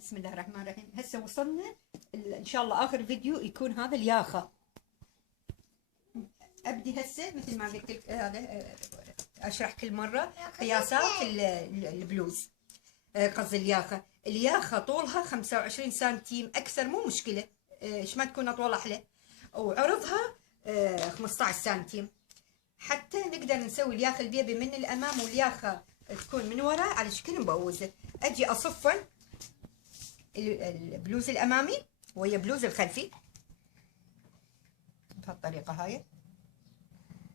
بسم الله الرحمن الرحيم. هسه وصلنا ان شاء الله اخر فيديو يكون هذا الياخه. ابدي هسه مثل ما قلت لك هذا اشرح كل مره قياسات البلوز، قصدي الياخه طولها 25 سنتيم، اكثر مو مشكله، ايش ما تكون اطول احلى، وعرضها 15 سنتيم حتى نقدر نسوي الياخه البيبي من الامام والياخه تكون من وراء على شكل مبوزه. اجي اصفن البلوز الامامي ويا بلوز الخلفي بهالطريقه هاي،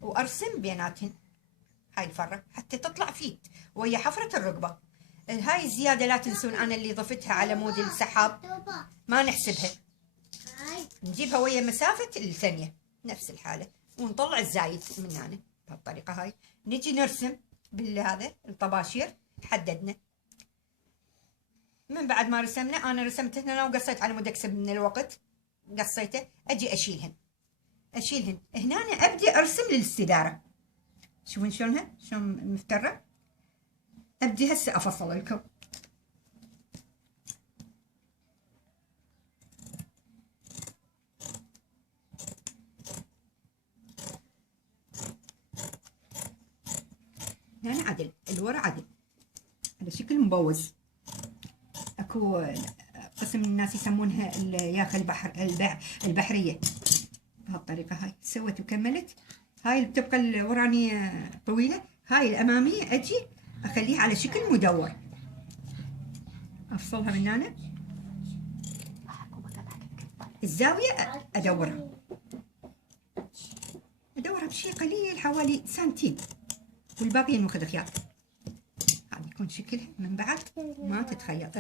وارسم بيناتهن هاي الفره حتى تطلع فيت ويا حفره الركبه. هاي الزياده لا تنسون انا اللي ضفتها على مود السحاب ما نحسبها، نجيبها ويا مسافه الثانيه نفس الحاله ونطلع الزايد من هنا بهالطريقه هاي. نجي نرسم بالهذا الطباشير، حددنا من بعد ما رسمنا، انا رسمت هنا وقصيت على مود اكسب من الوقت، قصيته. اجي اشيلهن هنا ابدي ارسم للاستداره. شوفون شلونها شلون مفتره. ابدي هسه افصل لكم. هنا عدل، الورا عدل على شكل مبوز. اكو قسم من الناس يسمونها الياخه البحريه بهالطريقه هاي. سويت وكملت. هاي اللي بتبقى الورانيه طويله، هاي الاماميه اجي اخليها على شكل مدور، افصلها من هنا. الزاويه ادورها بشيء قليل حوالي سنتين، والباقي ناخذ خياط. هذا يكون شكلها من بعد ما تتخيط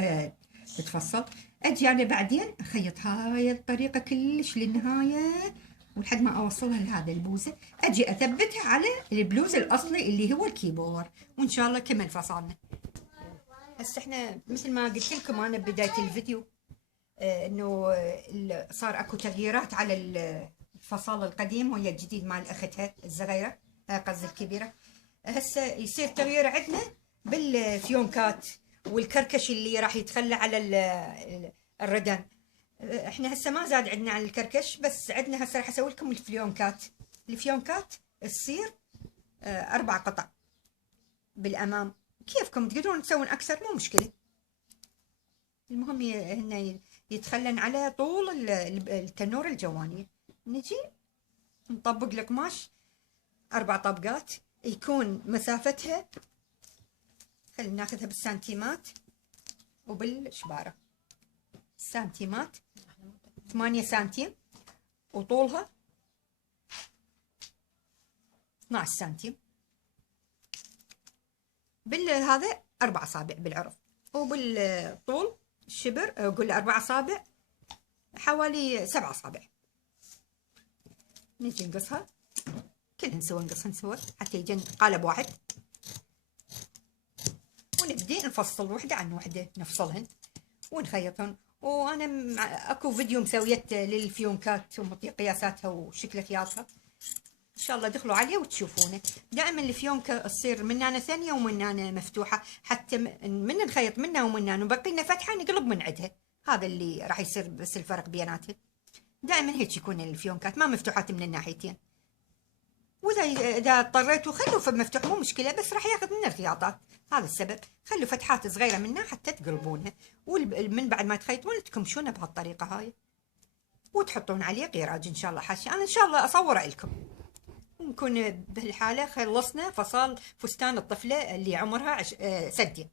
تتفصل. اجي انا بعدين اخيط هاي الطريقه كلش للنهايه ولحد ما اوصلها لهذا البوزه. اجي اثبتها على البلوز الاصلي اللي هو الكيبور، وان شاء الله كمل فصلنا. هسه احنا مثل ما قلت لكم انا بدايه الفيديو انه صار اكو تغييرات على الفصال القديم ويا الجديد مال اختها الصغيره، قصدي الكبيره. هسه يصير تغيير عندنا بالفيونكات والكركش اللي راح يتخلى على الردن. احنا هسه ما زاد عندنا على الكركش، بس عندنا هسه راح اسوي لكم الفيونكات تصير 4 قطع بالامام. كيفكم تقدرون تسوون اكثر مو مشكله، المهم هن يتخلن على طول التنور الجوانيه. نجي نطبق القماش 4 طبقات، يكون مسافتها خلينا ناخذها بالسنتيمات وبالشباره. السنتيمات 8 سنتيم، وطولها 12 سنتيم. بالهذا 4 اصابع بالعرض، وبالطول الشبر اقول 4 اصابع حوالي 7 اصابع. نجي نقصها كلهن سوا، نقصهن سوا حتى يجن قالب واحد، ونبدي نفصل وحده عن وحده، نفصلهن ونخيطهن. وانا اكو فيديو مسويته للفيونكات ومعطي قياساتها وشكل خياطها، ان شاء الله دخلوا عليه وتشوفونه. دائما الفيونكه تصير من هنا ثانيه ومن هنا مفتوحه، حتى من نخيط منها ومن هنا وبقي لنا فتحه نقلب من عندها. هذا اللي راح يصير بس الفرق بيناتها. دائما هيك يكون الفيونكات ما مفتوحات من الناحيتين، واذا اضطريتوا خلوا مفتوح مو مشكله، بس راح ياخذ من الخياطات. هذا السبب خلوا فتحات صغيره منها حتى تقلبونها، ومن بعد ما تخيطون تكمشونها بهالطريقه هاي وتحطون عليه قيراج ان شاء الله حاشي. انا ان شاء الله اصوره لكم. ونكون بهالحاله خلصنا فصال فستان الطفله اللي عمرها 2 سنين.